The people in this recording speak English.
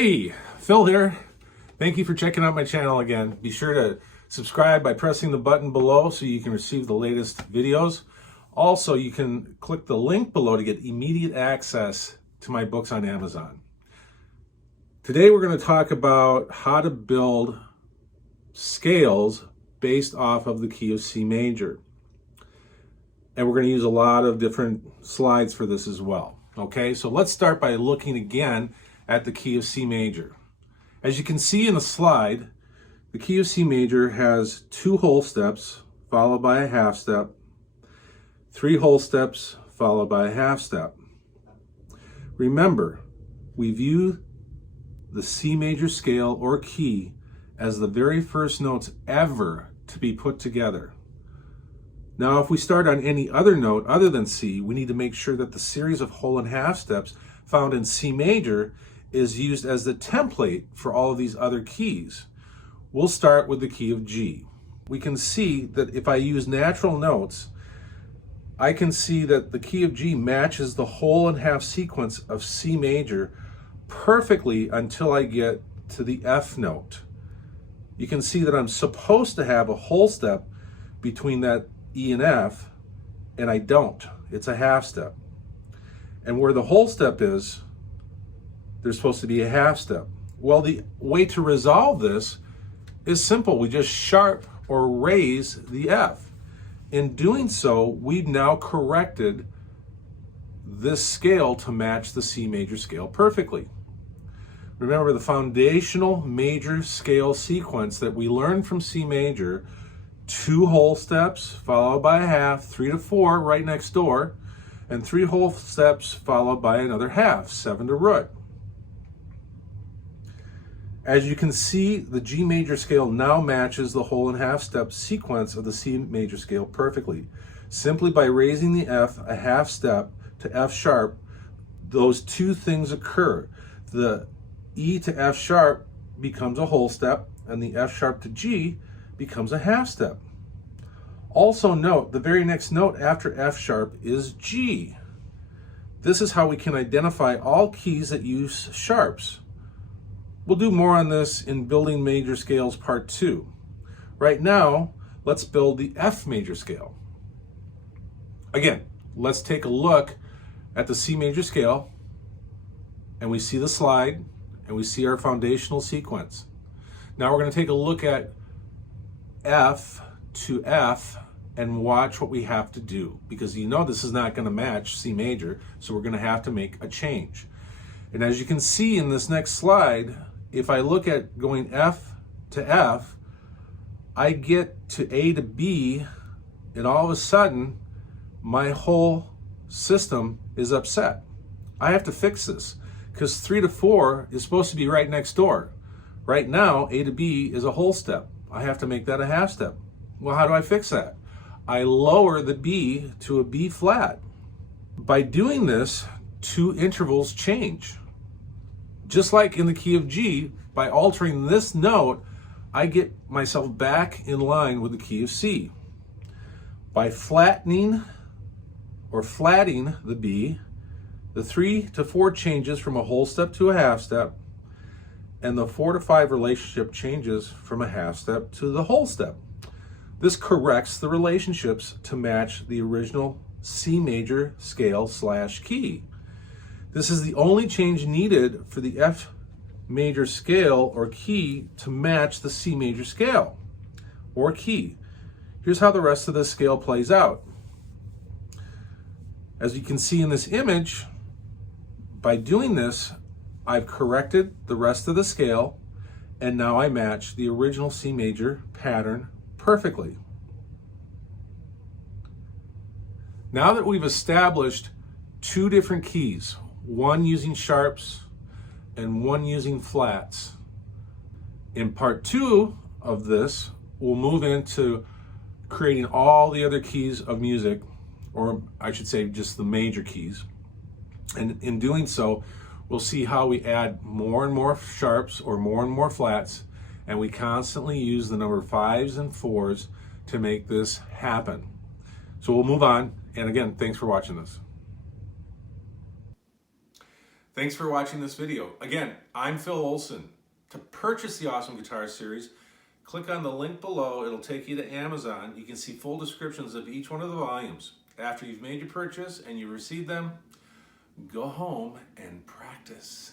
Hey, Phil here. Thank you for checking out my channel again. Be sure to subscribe by pressing the button below so you can receive the latest videos. Also, you can click the link below to get immediate access to my books on Amazon. Today we're going to talk about how to build scales based off of the key of C major. And we're going to use a lot of different slides for this as well. Okay, so let's start by looking again at the key of C major. As you can see in the slide, the key of C major has 2 whole steps followed by a half step, 3 whole steps followed by a half step. Remember, we view the C major scale or key as the very first notes ever to be put together. Now, if we start on any other note other than C, we need to make sure that the series of whole and half steps found in C major is used as the template for all of these other keys. We'll start with the key of G. We can see that if I use natural notes, I can see that the key of G matches the whole and half sequence of C major perfectly until I get to the F note. You can see that I'm supposed to have a whole step between that E and F, and I don't. It's a half step. And where the whole step is, there's supposed to be a half step. Well, the way to resolve this is simple. We just sharp or raise the F. In doing so, we've now corrected this scale to match the C major scale perfectly. Remember, the foundational major scale sequence that we learned from C major, 2 whole steps followed by a half, 3 to 4 right next door, and 3 whole steps followed by another half, 7 to root. As you can see, the G major scale now matches the whole and half step sequence of the C major scale perfectly. Simply by raising the F a half step to F sharp, those 2 things occur. The E to F sharp becomes a whole step, and the F sharp to G becomes a half step. Also note, the very next note after F sharp is G. This is how we can identify all keys that use sharps. We'll do more on this in Building Major Scales Part 2. Right now, let's build the F major scale. Again, let's take a look at the C major scale, and we see the slide, and we see our foundational sequence. Now we're going to take a look at F to F and watch what we have to do, because you know this is not going to match C major, so we're going to have to make a change. And as you can see in this next slide, if I look at going F to F, I get to A to B, and all of a sudden, my whole system is upset. I have to fix this, because 3 to 4 is supposed to be right next door. Right now, A to B is a whole step. I have to make that a half step. Well, how do I fix that? I lower the B to a B flat. By doing this, 2 intervals change. Just like in the key of G, by altering this note, I get myself back in line with the key of C. By flattening or flatting the B, the 3 to 4 changes from a whole step to a half step, and the 4 to 5 relationship changes from a half step to the whole step. This corrects the relationships to match the original C major scale / key. This is the only change needed for the F major scale or key to match the C major scale or key. Here's how the rest of the scale plays out. As you can see in this image, by doing this, I've corrected the rest of the scale, and now I match the original C major pattern perfectly. Now that we've established 2 different keys, one using sharps and one using flats, in part 2 of this, we'll move into creating all the other keys of music, or I should say just the major keys. And in doing so, we'll see how we add more and more sharps or more and more flats, and we constantly use the number 5s and 4s to make this happen. So we'll move on, and again, thanks for watching this. Thanks for watching this video. Again, I'm Phil Olson. To purchase the Awesome Guitar Series, click on the link below. It'll take you to Amazon. You can see full descriptions of each one of the volumes. After you've made your purchase and you receive them, go home and practice.